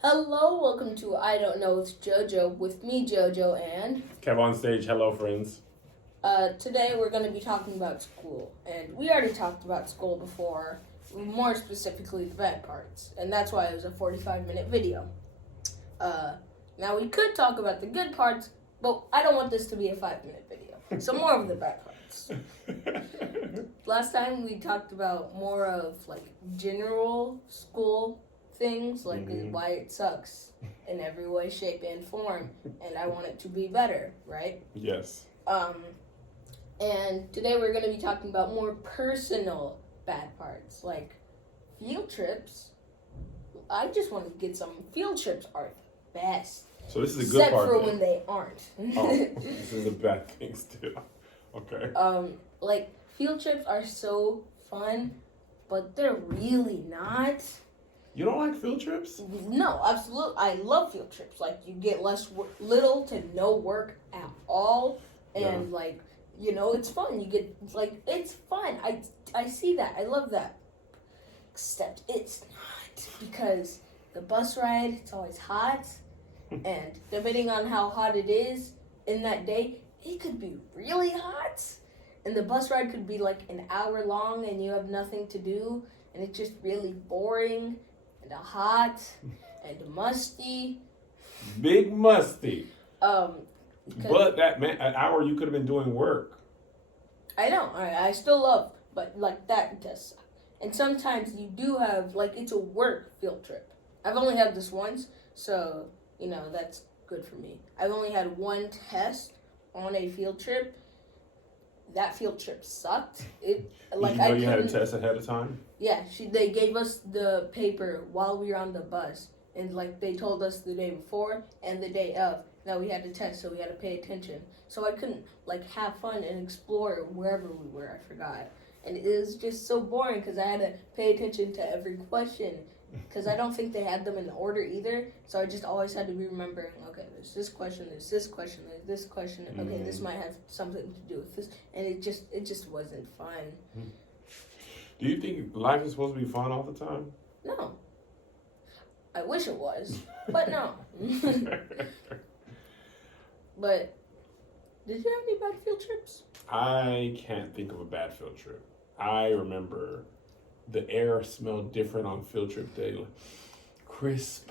Hello, welcome to I Don't Know with JoJo with me, JoJo, and Kev on stage. Hello, friends. today we're going to be talking about school. And we already talked about school before, more specifically the bad parts, and that's why it was a 45-minute video. Now we could talk about the good parts, but I don't want this to be a 5-minute video, so more of the bad parts. Last time we talked about more of like general school things, like why it sucks in every way, shape, and form, and I want it to be better, right? Yes. And today we're going to be talking about more personal bad parts, like field trips. I just want to get some field trips are the best. So this is a good part. Except for when they aren't. Oh, this is a bad thing still. Okay. Like field trips are so fun, but they're really not. You don't like field trips? No, absolutely. I love field trips. Like you get little to no work at all, and like it's fun. You get it's fun. I see that. I love that. Except it's not, because the bus ride, it's always hot, and depending on how hot it is in that day, it could be really hot, and the bus ride could be like an hour long, and you have nothing to do, and it's just really boring. And hot and musty. Big musty. But that an hour you could have been doing work. I know. I still love, but like that does suck. And sometimes you do have it's a work field trip. I've only had this once, so that's good for me. I've only had one test on a field trip. That field trip sucked. You had a test ahead of time? Yeah, they gave us the paper while we were on the bus, and they told us the day before and the day of that we had to test, so we had to pay attention. So I couldn't have fun and explore wherever we were. I forgot, and it was just so boring because I had to pay attention to every question. Because I don't think they had them in order either, so I just always had to be remembering, okay, there's this question, there's this question, there's this question, okay, this might have something to do with this, and it just wasn't fun. Do you think life is supposed to be fun all the time? No. I wish it was, but no. But, did you have any bad field trips? I can't think of a bad field trip. I remember the air smelled different on field trip day, like crisp.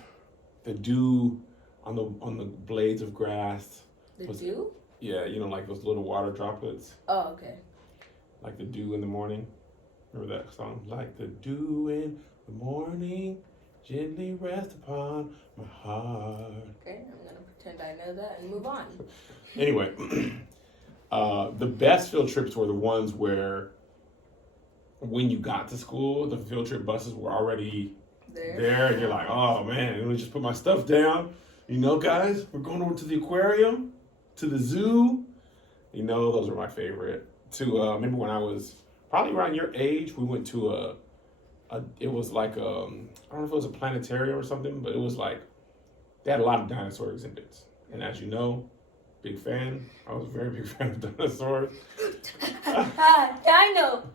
The dew on the blades of grass. Dew? Yeah, like those little water droplets. Oh, okay. Like the dew in the morning. Remember that song? Like the dew in the morning, gently rest upon my heart. Okay, I'm gonna pretend I know that and move on. Anyway, the best field trips were the ones where, when you got to school, the field trip buses were already there, and you're like, oh man, let me just put my stuff down. Guys, we're going over to the aquarium, to the zoo. Those are my favorite. Remember when I was probably around your age, we went to it was like I don't know if it was a planetarium or something, but it was they had a lot of dinosaur exhibits. And as you know, big fan. I was a very big fan of dinosaurs. I know.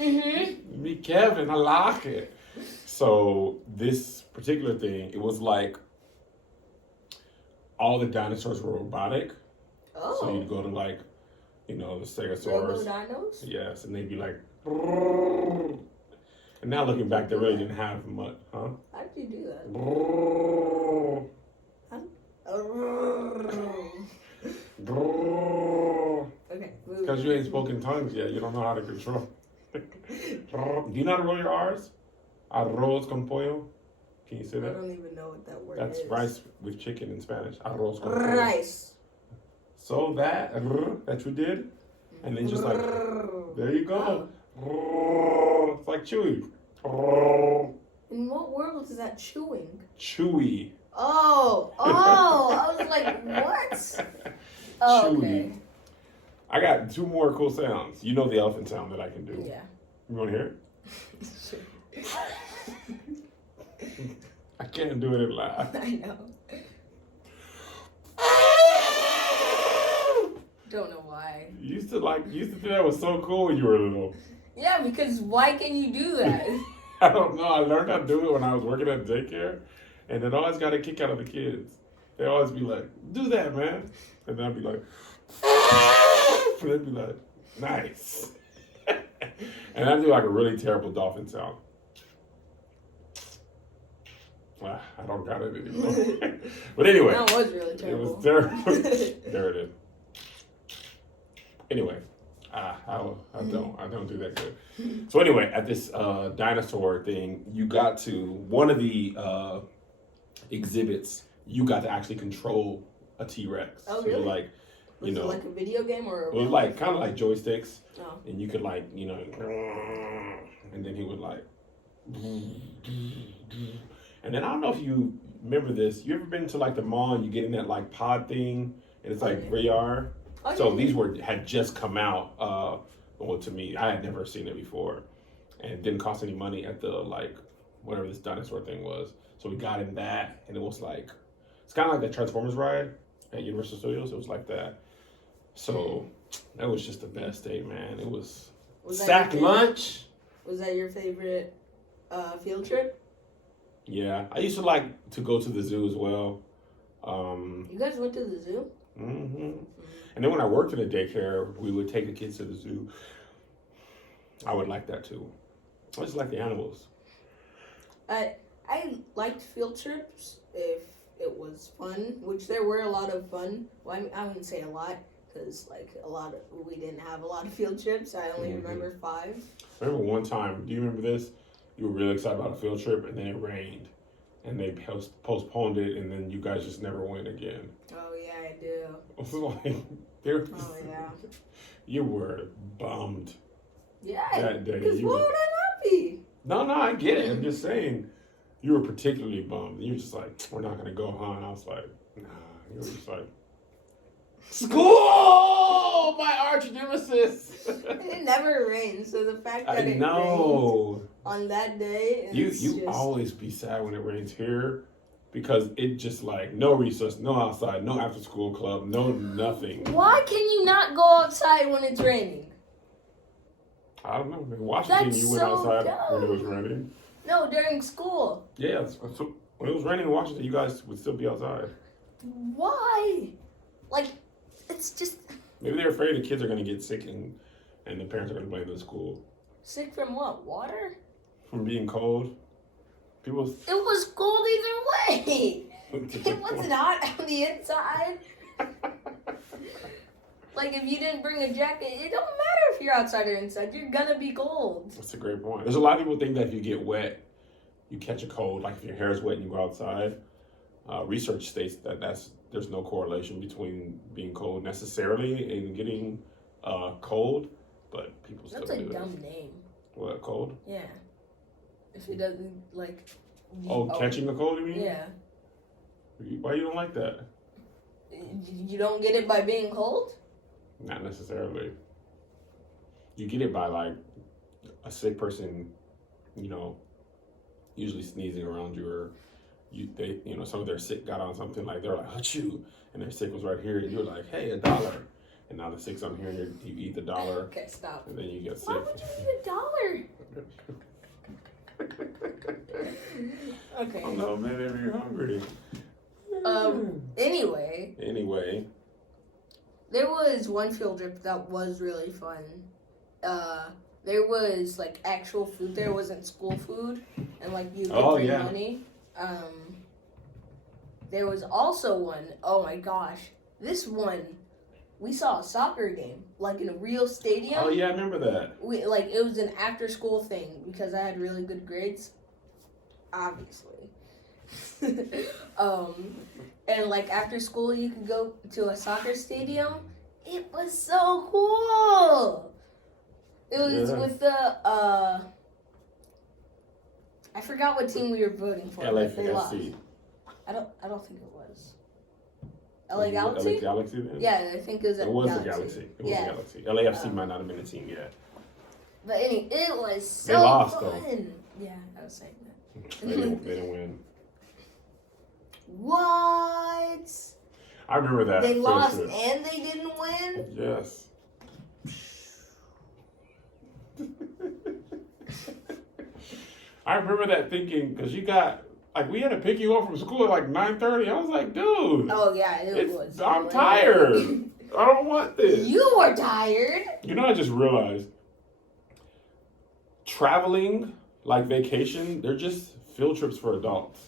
Me, Kevin, I like it. So this particular thing, it was like all the dinosaurs were robotic. Oh. So you'd go to the Stegosaurus. Lego dinos? Yes, and they'd be like, brrr. And now looking back, they really didn't have much, huh? How did you do that? Brrr. Brrr. Okay. Because you ain't spoken tongues yet, you don't know how to control. Do you know how to roll your R's? Arroz con pollo. Can you say that? I don't even know what that word That's is. rice with chicken in Spanish. Arroz con pollo. Rice. So that you did, and then just there you go. It's like chewy. In what world is that chewing? Chewy. Oh, I was like, what? Oh, Chewy. okay. I got two more cool sounds. You know the elephant sound that I can do. Yeah. You want to hear it? I can't do it in live. I know. Don't know why. You used to think that was so cool when you were little. Yeah, because why can you do that? I don't know. I learned how to do it when I was working at daycare, and it always got a kick out of the kids. They always be like, "Do that, man," and then I'd be like, and they'd be like, "Nice," and I'd do like a really terrible dolphin sound. I don't got it anymore. But anyway, that was really terrible. It was terrible. There it is. Anyway, I don't do that good. So anyway, at this dinosaur thing, you got to one of the exhibits. You got to actually control a T-Rex. Oh, really? So like, was it like a video game or? It was like kind of like joysticks, oh. And you could like and then he would like. And then I don't know if you remember this. You ever been to like the mall and you get in that like pod thing and it's like VR? Oh, So yeah. these had just come out. Well, to me, I had never seen it before, and it didn't cost any money at the like whatever this dinosaur thing was. So we got in that, and it was like it's kind of like the Transformers ride at Universal Studios. It was like that. So that was just the best day, man. It was sack lunch. Was that your favorite field trip? Yeah, I used to like to go to the zoo as well. You guys went to the zoo? Mm-hmm. And then when I worked in a daycare, we would take the kids to the zoo. I would like that too. I just like the animals. I liked field trips if it was fun, which there were a lot of fun. Well, I wouldn't say a lot because we didn't have a lot of field trips. I only remember 5. I remember one time. Do you remember this? You were really excited about a field trip, and then it rained, and they postponed it, and then you guys just never went again. Oh yeah, I do. It was like, oh yeah. You were bummed. Yeah. That day. Because why would I not be? No, I get it. I'm just saying, you were particularly bummed. You were just like, we're not gonna go, huh? And I was like, nah. You were just like, school, my arch nemesis. It never rains, so the fact that it rained on that day, you always be sad when it rains here, because it just like no recess, no outside, no after school club, no nothing. Why can you not go outside when it's raining? I don't know. In Washington, you went outside when it was raining. No, during school. Yeah, so when it was raining in Washington, you guys would still be outside. Why? Like, it's just... Maybe they're afraid the kids are going to get sick and the parents are going to blame the school. Sick from what? Water? From being cold. It was cold either way. It wasn't hot on the inside. Like, if you didn't bring a jacket, it don't matter if you're outside or inside. You're going to be cold. That's a great point. There's a lot of people think that if you get wet, you catch a cold. Like, if your hair is wet and you go outside. Research states that there's no correlation between being cold necessarily and getting cold, but people still do it. That's a dumb name. What, cold? Yeah. If it doesn't, like... Catching a cold, you mean? Yeah. Why you don't like that? You don't get it by being cold? Not necessarily. You get it by, like, a sick person, usually sneezing around you, or some of their sick got on something, like they're like, achoo, and their sick was right here, and you're like, hey, $1. And now the sick's on here, and you eat the $1. Okay, stop. And then you get sick. Why would you eat $1? Okay. Oh no, man, if you're hungry. Anyway. There was one field trip that was really fun. There was like actual food there. It wasn't school food, and like you could bring money. There was also one, oh my gosh, this one, we saw a soccer game, like in a real stadium. Oh yeah, I remember that. It was an after school thing because I had really good grades, obviously. And like after school you could go to a soccer stadium. It was so cool. It was with the I forgot what team we were voting for. They lost. I don't think it was. LA Galaxy? LA Galaxy then? Yeah, I think it was It was the Galaxy. It was the Galaxy. LAFC might not have been a team yet. But anyway, it was so they lost, fun. Though. Yeah, I was saying that. They didn't win. What? I remember that. They lost and they didn't win? Yes. I remember that thinking because you got like we had to pick you up from school at like 9:30. I was like, dude. Oh yeah, it was. I'm tired. I don't want this. You were tired. You know, I just realized traveling, like vacation, they're just field trips for adults.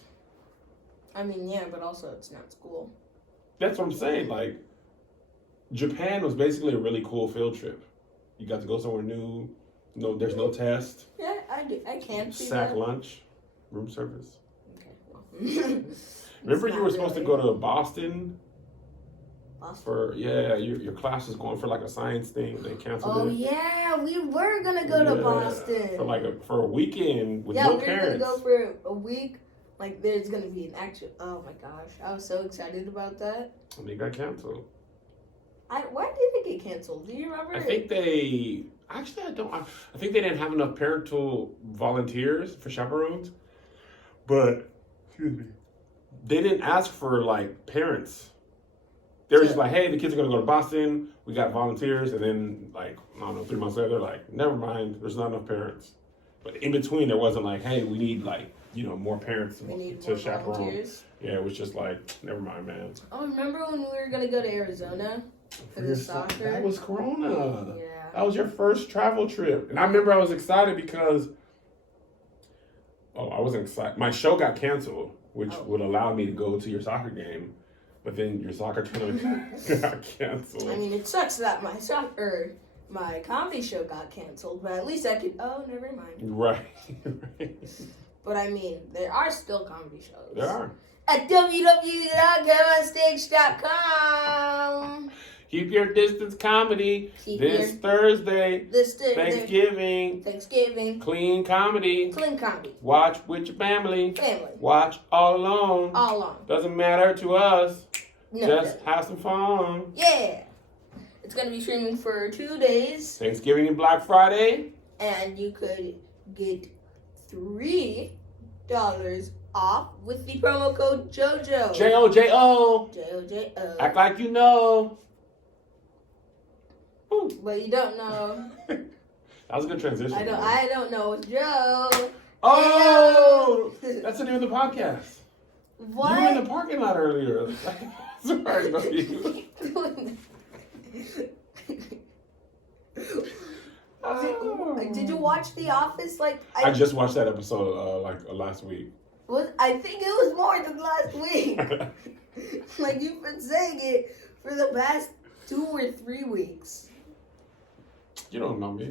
I mean, yeah, but also it's not school. That's what I'm saying. Like, Japan was basically a really cool field trip. You got to go somewhere new. No, there's no test. Yeah, I can't see Sack that. lunch, room service. Okay. Well. Remember you were supposed to go to Boston? Boston? For your class is going for like a science thing. They canceled Oh it. yeah, we were gonna go to Boston for a weekend with no parents. Yeah, we were gonna go for a week. Like there's gonna be an actual. Oh my gosh, I was so excited about that. And they got canceled. Why did it get canceled? Do you remember? I think they actually I don't. I think they didn't have enough parental volunteers for chaperones, but excuse me, they didn't ask for like parents. They were just like, hey, the kids are going to go to Boston. We got volunteers. And then, like, I don't know, 3 months later, they're like, never mind. There's not enough parents. But in between, there wasn't like, hey, we need, like, more parents to chaperone. Volunteers. Yeah, it was just like, never mind, man. Oh, remember when we were going to go to Arizona for the soccer? That was Corona. Yeah. That was your first travel trip. And I remember I was excited because, I wasn't excited. My show got canceled, which would allow me to go to your soccer game. But then your soccer tournament got canceled. I mean, it sucks that my comedy show got canceled, but at least I could. Oh, never mind. Right. But I mean, there are still comedy shows. There are. At www.goonstage.com. Keep your distance comedy this Thursday. Thanksgiving. Clean comedy. Watch with your family. Watch all alone. Doesn't matter to us. No, just have some fun. Yeah. It's going to be streaming for 2 days. Thanksgiving and Black Friday. And you could get $3 off with the promo code JOJO. JOJO. JOJO. Act like you know. Ooh. But you don't know. That was a good transition. I don't know Joe. Oh, that's the name of the podcast. What? You were in the parking lot earlier. Sorry about you. Did you watch The Office? I just watched that episode last week. I think it was more than last week. Like you've been saying it for the past 2 or 3 weeks. You don't know me.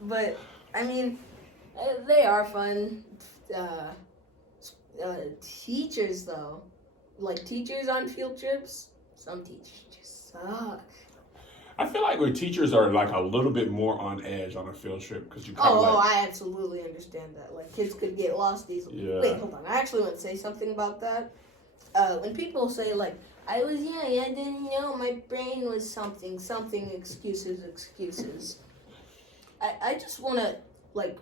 But I mean, they are fun. Teachers though, like teachers on field trips, some teachers just suck. I feel like where teachers are like a little bit more on edge on a field trip because you. I absolutely understand that. Like kids could get lost easily. Yeah. Wait, hold on. I actually want to say something about that. When people say like, I was young, I didn't know, my brain was something, excuses. I just want to like.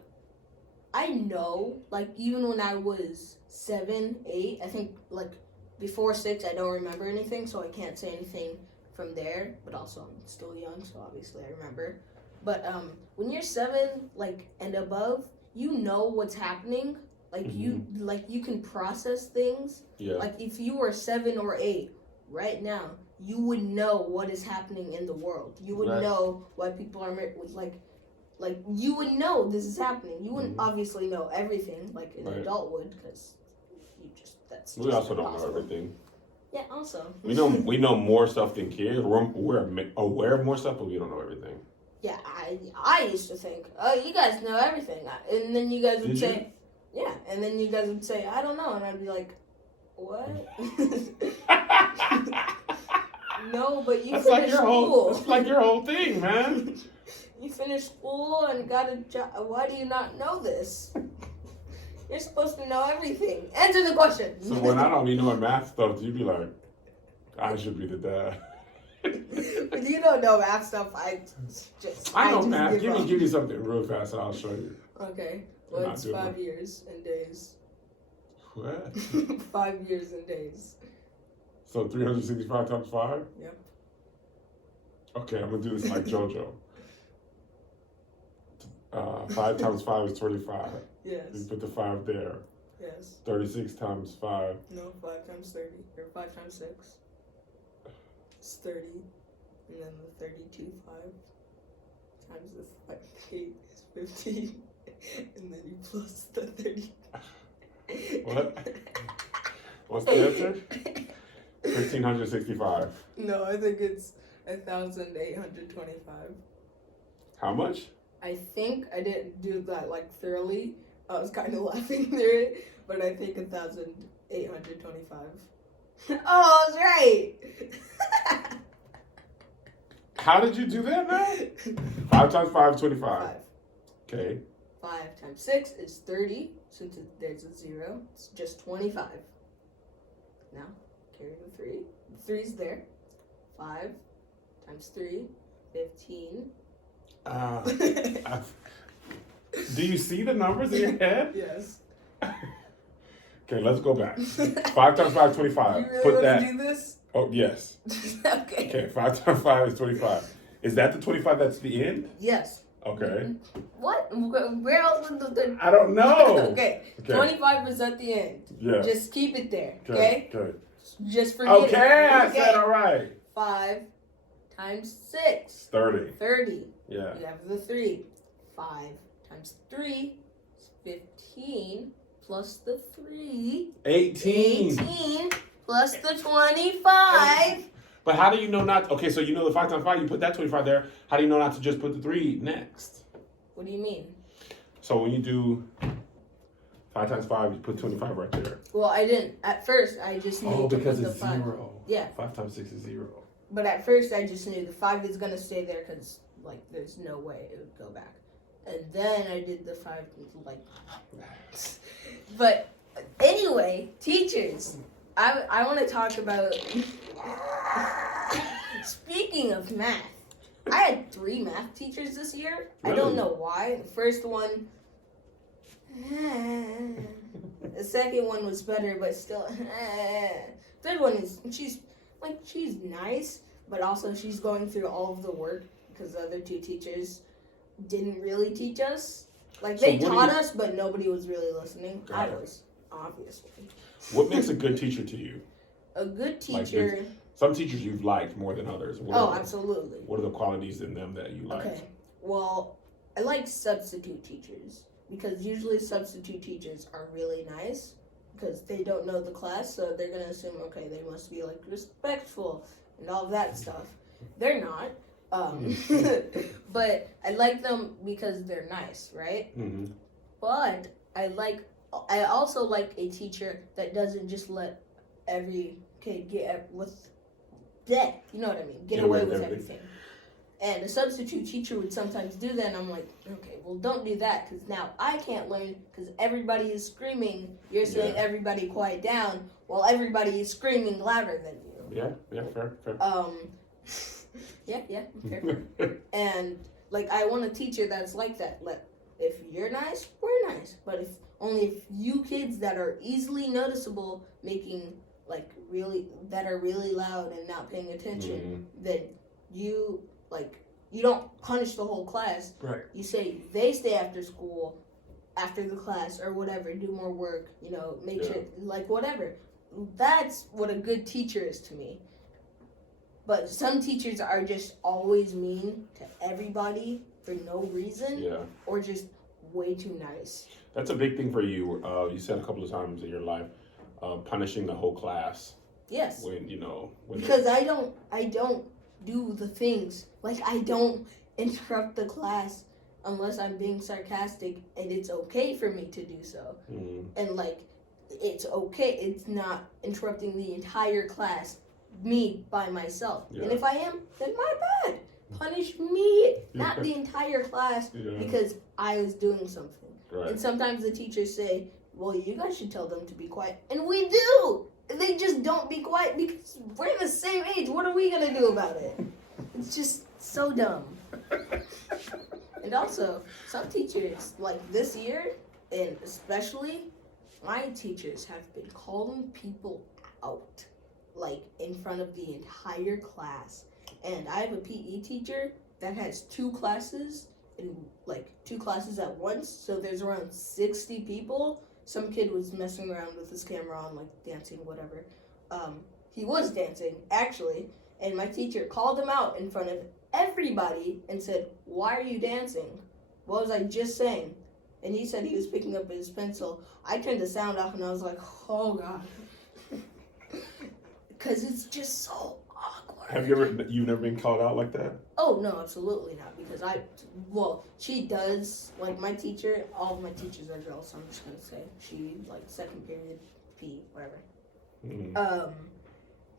I know, like, even when I was 7, 8, I think, like, before 6, I don't remember anything, so I can't say anything from there, but also I'm still young, so obviously I remember. But when you're 7, like, and above, you know what's happening. Like, you can process things. Yeah. Like, if you were 7 or 8 right now, you would know what is happening in the world. You would know why people are, like, you would know this is happening. You wouldn't obviously know everything like an adult would, because we also don't know everything. Yeah, also. We know more stuff than kids. We're aware of more stuff, but we don't know everything. Yeah, I used to think, oh, you guys know everything. And then you guys would say, yeah. And then you guys would say, I don't know. And I'd be like, what? No, but you finished school. That's like your whole thing, man. You finished school and got a job. Why do you not know this? You're supposed to know everything. Answer the question. So when I don't even know math stuff, you'd be like, I should be the dad. When you don't know math stuff, I know math. Give me something real fast and I'll show you. Okay. Well, it's 5 years and days. What? 5 years and days. So 365 times 5? Yep. Okay, I'm going to do this like JoJo. 5 times 5 is 25. Yes. You put the 5 there. Yes. 36 times 5. No, 5 times 30. Or 5 times 6. It's 30. And then the 32, 5 times the 8 is 15. And then you plus the 30. What? What's the answer? 1,565. No, I think it's 1,825. How much? I think I didn't do that like thoroughly. I was kind of laughing through it, but I think 1,825. Oh, I was right. How did you do that now? 5 times 5 is 25. 5. Okay. 5 times 6 is 30. Since there's a 0, it's just 25. Now, carry the 3. The 3's there. 5 times 3, 15. Do you see the numbers in your head? Yes. Okay, let's go back. 5 times 5 is 25. You really Put want that. to do this? Oh, yes. Okay. Okay, 5 times 5 is 25. Is that the 25 that's the end? Yes. Okay. What? Where else would the... I don't know. Okay. 25 is at the end. Yeah. Just keep it there. Okay? Good. Just forget it. Okay, I said all right. 5 times 6. 30. 30. Yeah. You have the 3. 5 times 3 is 15 plus the 3. 18. 18 plus the 25. But how do you know not? Okay, so you know the 5 times 5, you put that 25 there. How do you know not to just put the 3 next? What do you mean? So when you do 5 times 5, you put 25 right there. Well, I didn't. At first, I just knew to put the 5. 0. Yeah. 5 times 6 is 0. But at first, I just knew the 5 is going to stay there because, like, there's no way it would go back. And then I did the 5, like... But anyway, teachers, I want to talk about... Speaking of math, I had 3 math teachers this year. Really? I don't know why. The first one... The second one was better, but still... Third one is... She's nice, but also she's going through all of the work because the other 2 teachers didn't really teach us. Like, they taught us, but nobody was really listening. I was, obviously. What makes a good teacher to you? A good teacher... Like some teachers you've liked more than others. Absolutely. What are the qualities in them that you like? Okay. Well, I like substitute teachers because usually substitute teachers are really nice because they don't know the class, so they're going to assume, okay, they must be, like, respectful and all that stuff. They're not. But I like them because they're nice, right? Mm-hmm. But I also like a teacher that doesn't just let every kid get away with everything. And a substitute teacher would sometimes do that, and I'm like, okay, well, don't do that, because now I can't learn, because everybody is screaming. You're saying everybody quiet down, while everybody is screaming louder than you. Yeah, fair. Fair. And, like, I want a teacher that's like that. If you're nice, we're nice. But if you kids that are easily noticeable making, like, that are really loud and not paying attention, then you don't punish the whole class. Right. You say they stay after school, after the class, or whatever, do more work, make sure, like, whatever. That's what a good teacher is to me. But some teachers are just always mean to everybody for no reason, or just way too nice. That's a big thing for you. You said a couple of times in your life, punishing the whole class. Yes. Because I don't do the things. Like, I don't interrupt the class unless I'm being sarcastic, and it's okay for me to do so. Mm-hmm. And, like, it's okay. It's not interrupting the entire class, me by myself. Yeah. And if I am, then my bad. Punish me, not the entire class, because I was doing something. Right. And sometimes the teachers say, well, you guys should tell them to be quiet. And we do! They just don't be quiet because we're the same age. What are we going to do about it? It's just so dumb. And also, some teachers, like this year, and especially, my teachers have been calling people out, like, in front of the entire class. And I have a PE teacher that has 2 classes, in like 2 classes at once. So there's around 60 people. Some kid was messing around with his camera on, like dancing, whatever. He was dancing, actually, and my teacher called him out in front of everybody and said, "Why are you dancing? What was I just saying?" And he said he was picking up his pencil. I turned the sound off and I was like, oh God. Because it's just so awkward. You've never been called out like that? Oh, no, absolutely not. Because she does, like my teacher, all of my teachers are girls, so I'm just going to say she, like, second period, P, whatever.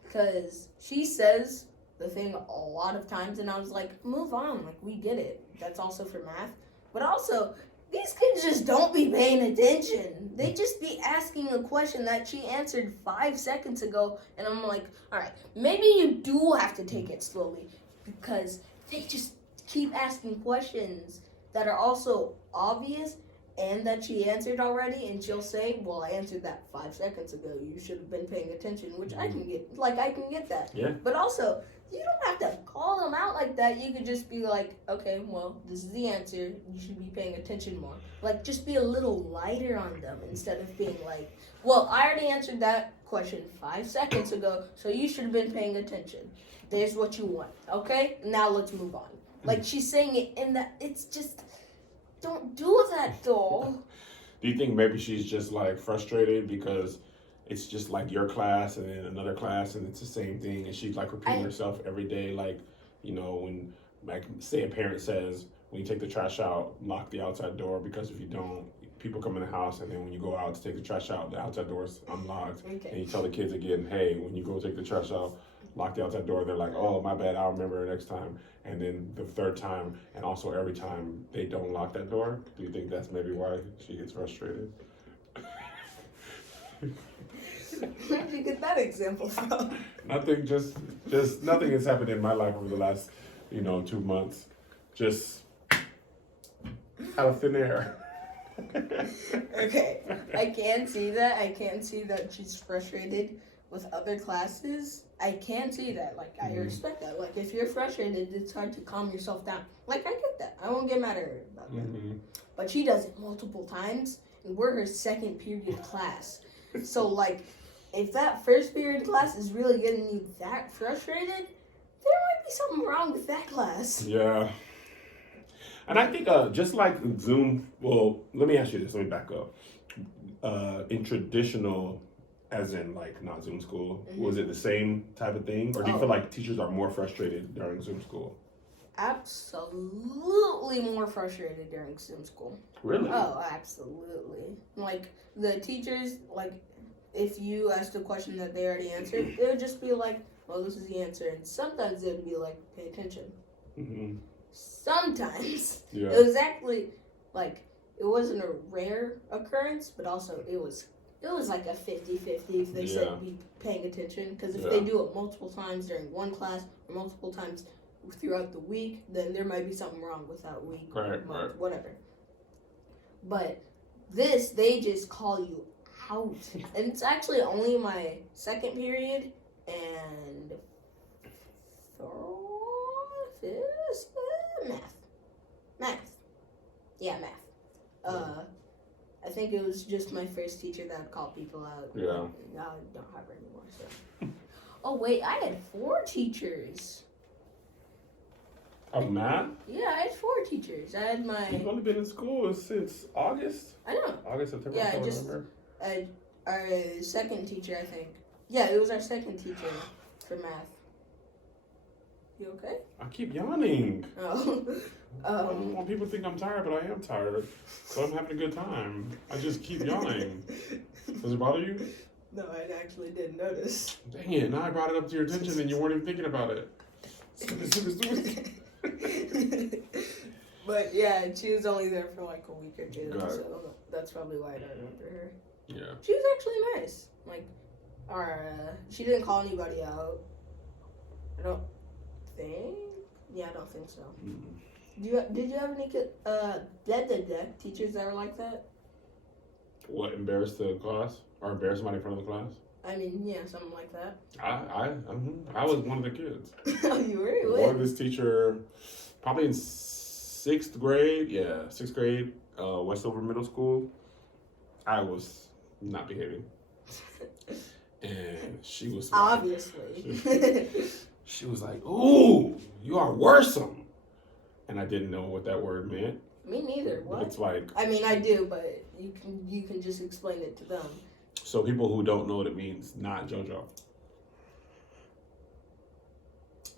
Because she says the thing a lot of times, and I was like, move on, like, we get it. That's also for math. But also, these kids just don't be paying attention. They just be asking a question that she answered 5 seconds ago, and I'm like, all right, maybe you do have to take it slowly, because they just keep asking questions that are also obvious and that she answered already, and she'll say, well, I answered that 5 seconds ago. You should have been paying attention, which I can get. Like, I can get that. Yeah. But also, you don't have to call them out like that. You could just be like, okay, well, this is the answer. You should be paying attention more. Like, just be a little lighter on them instead of being like, well, I already answered that question 5 seconds ago, so you should have been paying attention. There's what you want, okay? Now let's move on. Like, she's saying it in that, it's just, don't do that, though. Do you think maybe she's just, like, frustrated because it's just like your class and then another class and it's the same thing and she's like repeating herself every day, like, you know, when, like, say a parent says, when you take the trash out, lock the outside door, because if you don't, people come in the house, and then when you go out to take the trash out, the outside door is unlocked. Okay. And you tell the kids again, hey, when you go take the trash out, lock the outside door. They're like, oh, my bad, I'll remember next time. And then the third time, and also every time they don't lock that door. Do you think that's maybe why she gets frustrated? Where did you get that example from? Nothing, just nothing has happened in my life over the last, 2 months. Just out of thin air. Okay, I can see that. I can see that she's frustrated with other classes. I can see that. Like, I respect that. Like, if you're frustrated, it's hard to calm yourself down. Like, I get that. I won't get mad at her about that. But she does it multiple times, and we're her second period class. So, like, if that first period class is really getting you that frustrated, there might be something wrong with that class. Yeah. And I think just like Zoom, well, let me ask you this. Let me back up. In traditional, as in like not Zoom school, was it the same type of thing? Or do you feel like teachers are more frustrated during Zoom school? Absolutely more frustrated during Zoom school. Really? Oh, absolutely. Like, the teachers, like, if you asked a question that they already answered, it would just be like, well, this is the answer. And sometimes it would be like, pay attention. Sometimes. Yeah. It was actually, like, it wasn't a rare occurrence, but also it was like a 50-50 if they said be paying attention. Because if they do it multiple times during one class or multiple times throughout the week, then there might be something wrong with that week, month, whatever. But this, they just call you out. And it's actually only my second period and math. Yeah, math. I think it was just my first teacher that would call people out. Yeah. Now I don't have her anymore, so. Oh, wait, I had 4 teachers. Of math? Yeah, I had 4 teachers. I had my... You've only been in school since August? I know. August, September, yeah, November? Our second teacher, I think. Yeah, it was our second teacher for math. You okay? I keep yawning. Oh. I don't want people to think I'm tired, but I am tired. So I'm having a good time. I just keep yawning. Does it bother you? No, I actually didn't notice. Dang it, now I brought it up to your attention and you weren't even thinking about it. But yeah, she was only there for like a week or 2, so that's probably why I don't remember her. Yeah. She was actually nice. Like, she didn't call anybody out. I don't think. Yeah, I don't think so. Did you have any teachers that were like that? What, embarrass the class? Or embarrass somebody in front of the class? I mean, yeah, something like that. I was one of the kids. Oh, you were? One of this teacher, probably in sixth grade, Westover Middle School, I was not behaving. And she was like, obviously. She was like, "Ooh, you are worrisome." And I didn't know what that word meant. Me neither. What? It's like, I mean, I do, but you can just explain it to them. So people who don't know what it means, not JoJo.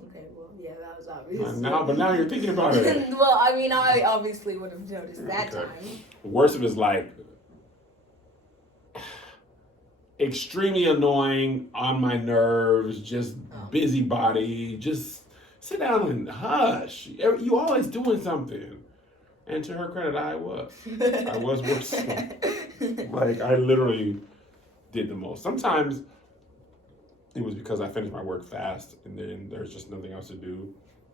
Okay, well, yeah, that was obvious. But now you're thinking about it. Well, I mean, I obviously would have noticed that time. Worrisome is like extremely annoying, on my nerves, just busybody, just sit down and hush. You always doing something. And to her credit, I was worse. Like, I literally did the most. Sometimes it was because I finished my work fast and then there's just nothing else to do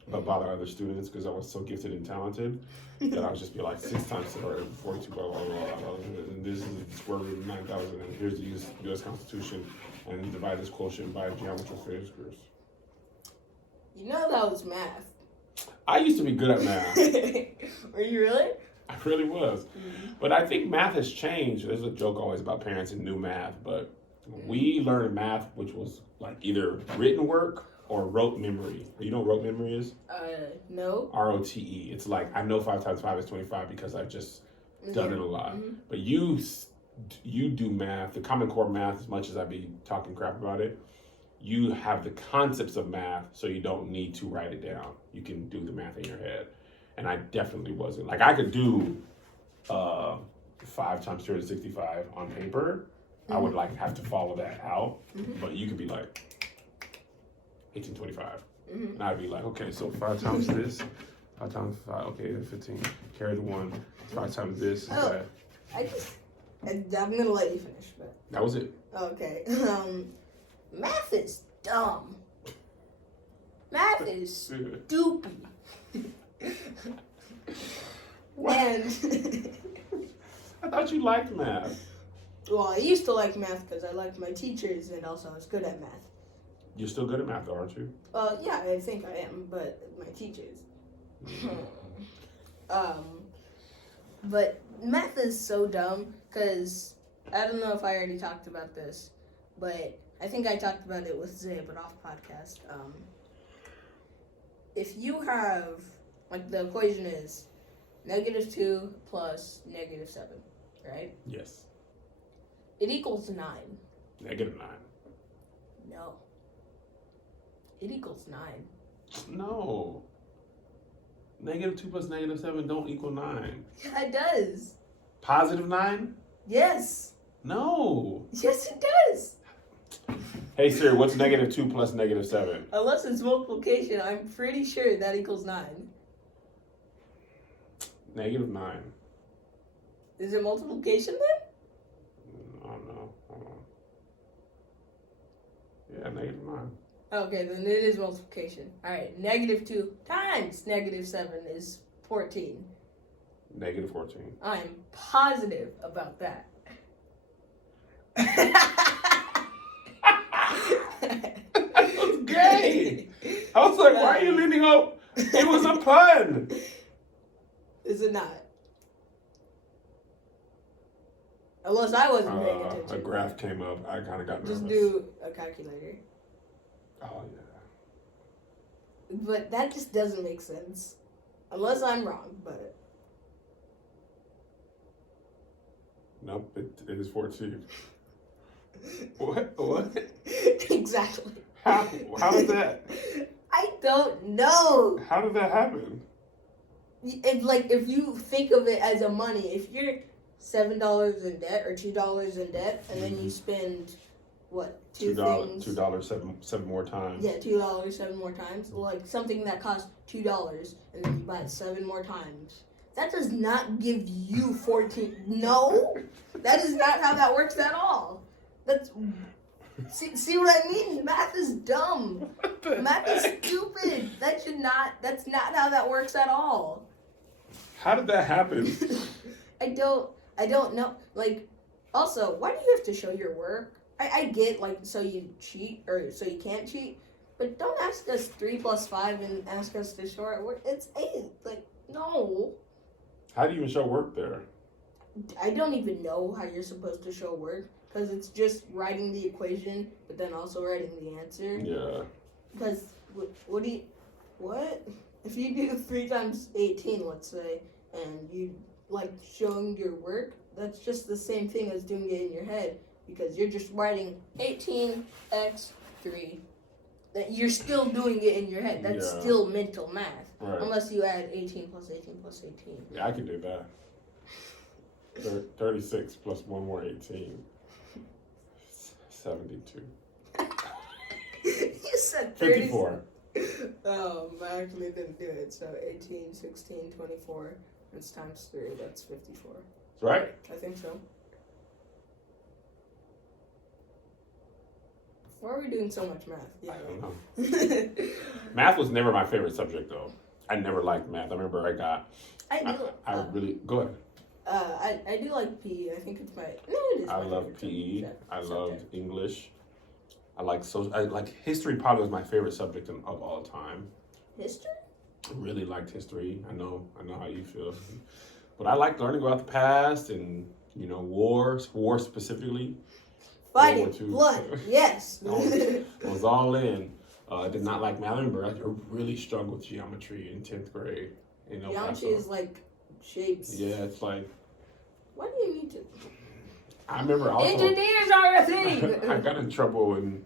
but bother other students because I was so gifted and talented that I would just be like 6 times 10 or 42, blah, blah, blah, blah, and this is the square root of 9,000, and here's the U.S. Constitution, and divide this quotient by geometrical figures. You know that was math. I used to be good at math. Were you really? I really was. Mm-hmm. But I think math has changed. There's a joke always about parents and new math, but we learned math which was like either written work or rote memory. You know what rote memory is? No. ROTE. It's like, I know 5 times 5 is 25 because I've just done it a lot. Mm-hmm. But you do math, the Common Core math, as much as I be talking crap about it, you have the concepts of math, so you don't need to write it down. You can do the math in your head. And I definitely wasn't. Like, I could do 5 times 365 on paper. Mm-hmm. I would like have to follow that out. Mm-hmm. But you could be like 1825. Mm-hmm. And I'd be like, okay, so 5 times this, 5 times 5, okay, 15. Carry the 1. 5 times this is that. I'm gonna let you finish, but that was it. Okay. Math is dumb. Math is stupid. And I thought you liked math. Well, I used to like math because I liked my teachers and also I was good at math. You're still good at math, though, aren't you? Yeah, I think I am, but my teachers. But math is so dumb because I don't know if I already talked about this, but I think I talked about it with Zay, but off podcast. If you have, like, the equation is -2 plus -7, right? Yes. It equals 9. -9. No. It equals 9. No. -2 plus -7 don't equal 9. Yeah, it does. +9? Yes. No. Yes, it does. Hey Siri, what's -2 plus -7? Unless it's multiplication, I'm pretty sure that equals 9. -9. Is it multiplication then? I don't know. Hold on. Yeah, -9. Okay, then it is multiplication. Alright, -2 times -7 is 14. -14. I'm positive about that. That was great. I was like, why are you leaning up? It was a pun. Is it not? Unless I wasn't paying attention. A graph came up. I kind of got nervous. Just do a calculator. Oh, yeah. But that just doesn't make sense. Unless I'm wrong, but... Nope, it is 14. What? Exactly. How is that? I don't know. How did that happen? If you think of it as a money, if you're $7 in debt or $2 in debt, and then you spend what, $2 seven more times. Yeah, $2 7 more times. Like something that costs $2, and then you buy it 7 more times. That does not give you 14. No, that is not how that works at all. That's see what I mean? Math is dumb. Math is stupid. That's not how that works at all. How did that happen? I don't know. Like, also, why do you have to show your work? I get, like, so you cheat or so you can't cheat, but don't ask us 3 plus 5 and ask us to show our work. It's 8. Like, No. How do you even show work there? I don't even know how you're supposed to show work because it's just writing the equation, but then also writing the answer. Yeah. Because what? If you do 3 times 18, let's say, and you like showing your work, that's just the same thing as doing it in your head because you're just writing 18x3. That you're still doing it in your head. That's still mental math. Right. Unless you add 18 plus 18 plus 18. Yeah, I can do that. 36 plus one more 18. 72. You said 30. 54. Oh, I actually didn't do it. So 18, 16, 24. That's times 3. That's 54. Right? I think so. Why are we doing so much math? Yeah. I don't know. Math was never my favorite subject, though. I never liked math. I remember I really... Go ahead. I do like PE. I think it's my... No, it is I my love favorite PE. I subject. loved English. I like history probably was my favorite subject of all time. History? I really liked history. I know how you feel. But I like learning about the past and, war specifically. Fighting, blood, yes. I was all in. I did not like math. I remember I really struggled with geometry in 10th grade. Geometry is like shapes. Yeah, it's like... Why do you need to... I remember also... Engineers are a thing! I got in trouble when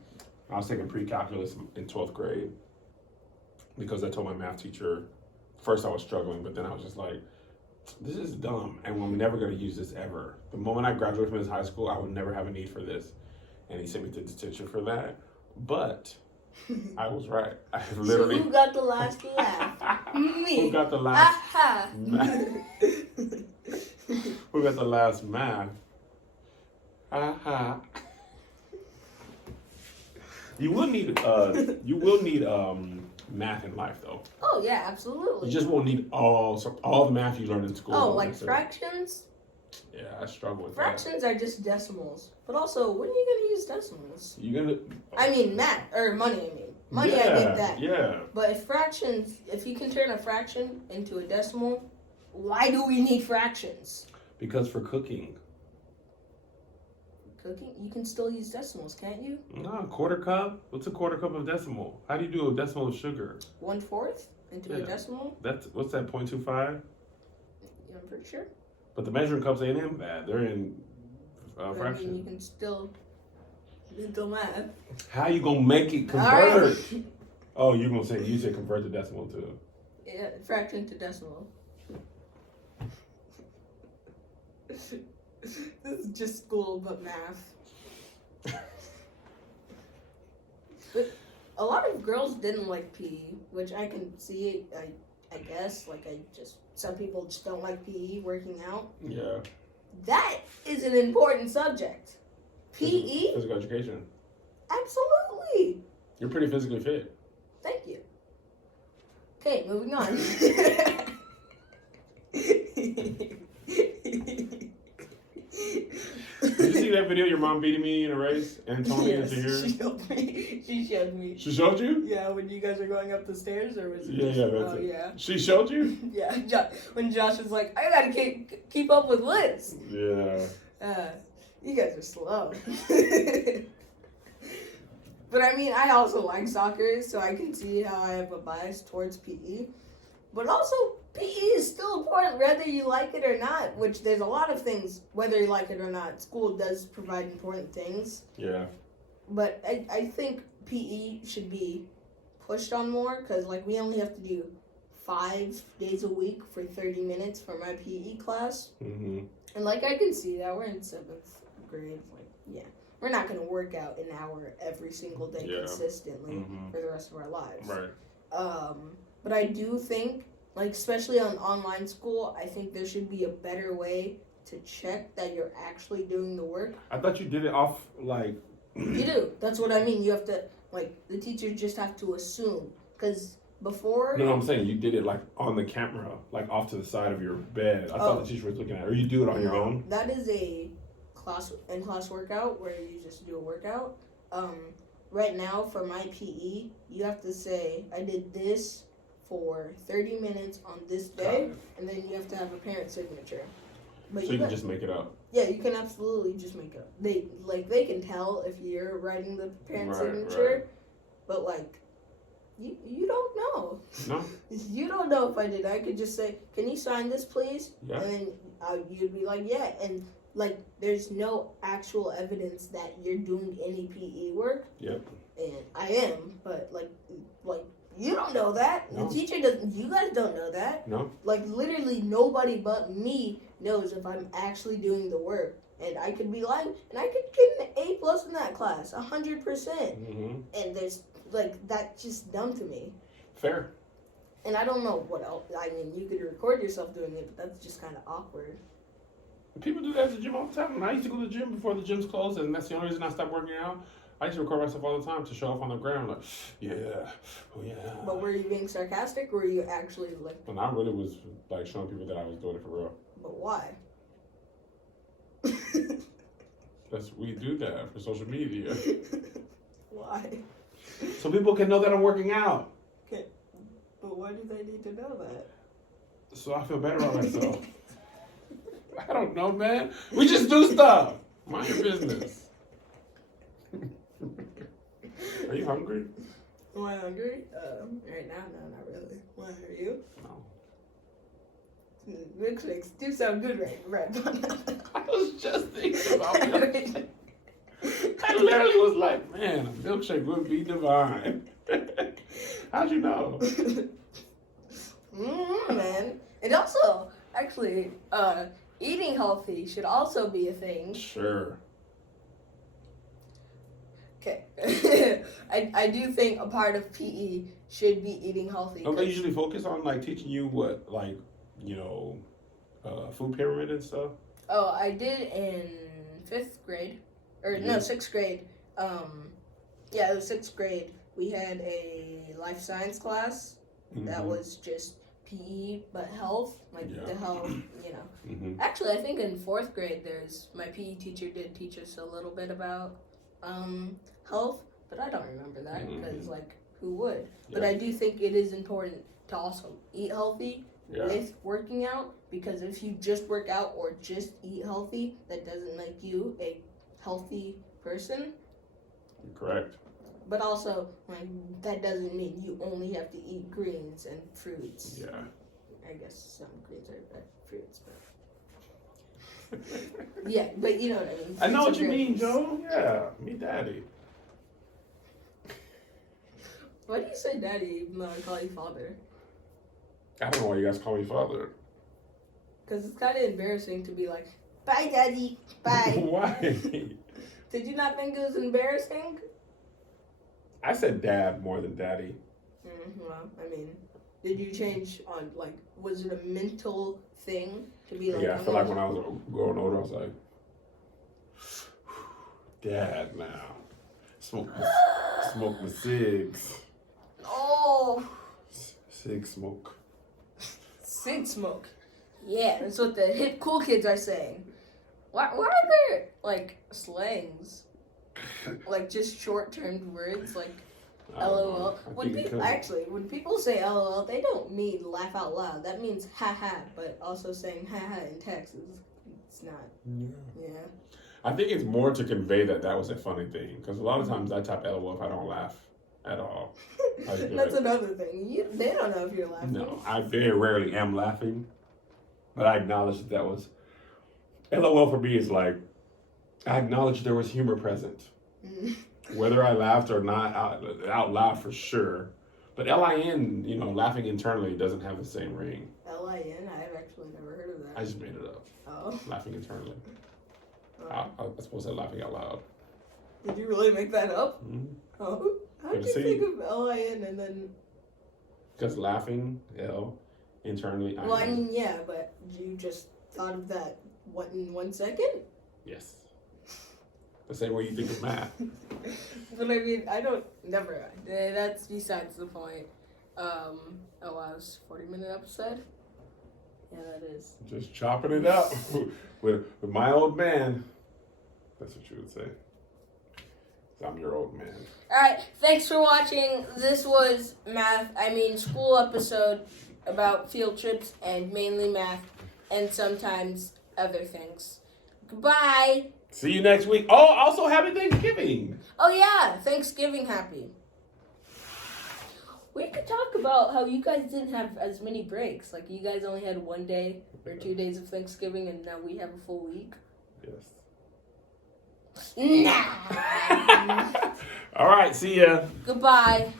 I was taking pre-calculus in 12th grade because I told my math teacher, first I was struggling, but then I was just like, this is dumb, and I'm never going to use this ever. The moment I graduate from this high school, I would never have a need for this. And he sent me to the teacher for that. But I was right. I literally... So who got the last laugh? Me. Who got the last... Aha. Who got the last math? Aha. You will need math in life, though. Oh yeah, absolutely. You just won't need all the math you learned in school. Oh, like fractions? Yeah, I struggle with fractions are just decimals. But also, when are you gonna use decimals? You're gonna math or money. Money, yeah, I get that. Yeah. But if you can turn a fraction into a decimal, why do we need fractions? Because for cooking. Cooking? You can still use decimals, can't you? No, a quarter cup. What's a quarter cup of decimal? How do you do a decimal of sugar? 1/4 into a decimal. What's that? 0.25. Yeah, I'm pretty sure. But the measuring cups ain't in bad. They're in fractions. I mean, you can still do math. How you gonna make it convert? Right. Oh, you said convert to decimal too. Yeah, fraction to decimal. This is just school, but math. But a lot of girls didn't like PE, which I can see. I guess some people just don't like PE, working out. Yeah. That is an important subject. PE. Physical education. Absolutely. You're pretty physically fit. Thank you. Okay, moving on. Did you see that video of your mom beating me in a race? Antonia yes, into here? She showed me. She showed you? Yeah, when you guys are going up the stairs, or was it that's it. Yeah. She showed you? Yeah, when Josh was like, I gotta keep up with Liz. Yeah. You guys are slow. But I mean, I also like soccer, so I can see how I have a bias towards PE. But also, PE is still important whether you like it or not, which there's a lot of things, whether you like it or not. School does provide important things. Yeah. But I think PE should be pushed on more, because we only have to do 5 days a week for 30 minutes for my PE class. Mm-hmm. And I can see that. We're in 7th grade. We're not going to work out an hour every single day consistently for the rest of our lives. Right. But I do think, especially on online school, I think there should be a better way to check that you're actually doing the work. I thought you did it off, You do. That's what I mean. You have to, the teachers just have to assume. Because before... No, I'm saying you did it, on the camera, off to the side of your bed. I thought the teacher was looking at it. Or you do it on your own? That is a in-class workout where you just do a workout. Right now, for my PE, you have to say, I did this for 30 minutes on this day, and then you have to have a parent signature. But so you can just make it up. Yeah, you can absolutely just make it up. They can tell if you're writing the parent signature, but like you don't know. No. You don't know if I did. I could just say, "Can you sign this, please?" Yeah. And then you'd be like, "Yeah." And like, there's no actual evidence that you're doing any PE work. Yep. And I am, but like you don't know that. No. The teacher doesn't. You guys don't know that. No. Like literally nobody but me knows if I'm actually doing the work. And I could be lying, and I could get an A+ in that class, 100%. Mm-hmm. And there's like that's just dumb to me. Fair. And I don't know what else. I mean, you could record yourself doing it, but that's just kind of awkward. People do that at the gym all the time. When I used to go to the gym before the gym's closed, and that's the only reason I stopped working out. I used to record myself all the time to show off on the ground, like, yeah, oh yeah. But were you being sarcastic, or were you actually like? And I really was like showing people that I was doing it for real. But why? We do that for social media. Why? So people can know that I'm working out. Okay. But why do they need to know that? So I feel better about myself. I don't know, man. We just do stuff. Mind your business. Are you hungry? Am I hungry? Right now, no, not really. Why are you? No. Milkshakes do sound good right now. I was just thinking about milkshake. I literally was like, man, a milkshake would be divine. How'd you know? Man. And also, actually, eating healthy should also be a thing. Sure. Okay. I do think a part of PE should be eating healthy. Don't they usually focus on like teaching you what, like, food pyramid and stuff? Oh, I did in 5th grade. Or no, 6th grade. Yeah, it was 6th grade. We had a life science class that was just PE, but health, the health, Mm-hmm. Actually, I think in 4th grade, my PE teacher did teach us a little bit about health, but I don't remember that because, who would? Yeah. But I do think it is important to also eat healthy with working out, because if you just work out or just eat healthy, that doesn't make you a healthy person. Correct. But also, that doesn't mean you only have to eat greens and fruits. Yeah. I guess some greens are fruits, but... yeah, but you know what I mean. I know what you mean, Joe. Yeah, me daddy. Why do you say daddy even though I call you father? I don't know why you guys call me father. Because it's kind of embarrassing to be like, bye, daddy, bye. Why? Did you not think it was embarrassing? I said dad more than daddy. Well, I mean, did you change on, was it a mental thing to be like... Yeah, I feel like when I was growing older, I was like, dad now. Smoke the cigs. Oh. Cig smoke. Cig smoke. Yeah, that's what the hip cool kids are saying. Why are there, slangs? Just short-term words, LOL. When people say LOL, they don't mean laugh out loud. That means ha-ha, but also saying ha-ha in text it's not. Yeah. I think it's more to convey that was a funny thing, because a lot of times I type LOL if I don't laugh at all. That's another thing. They don't know if you're laughing. No, I very rarely am laughing, but I acknowledge that was... LOL for me is I acknowledge there was humor present. Whether I laughed or not, out loud for sure. But LIN, laughing internally doesn't have the same ring. LIN? I've actually never heard of that. I just made it up. Oh. Laughing internally. I suppose I laughing out loud. Did you really make that up? Mm-hmm. Oh. How did you think of LIN and then... Because laughing, L, internally, I. Well, I mean, yeah, but you just thought of that, in 1 second? Yes. The same way you think of math. But I mean, never. That's besides the point. Oh wow, it's a 40-minute episode? Yeah, that is. Just chopping it up with my old man. That's what you would say. I'm your old man. Alright, thanks for watching. This was school episode about field trips and mainly math and sometimes other things. Goodbye. See you next week. Oh, also happy Thanksgiving. Oh yeah, Thanksgiving happy. We could talk about how you guys didn't have as many breaks. Like you guys only had 1 day or 2 days of Thanksgiving and now we have a full week. Yes. Nah. All right, see ya. Goodbye.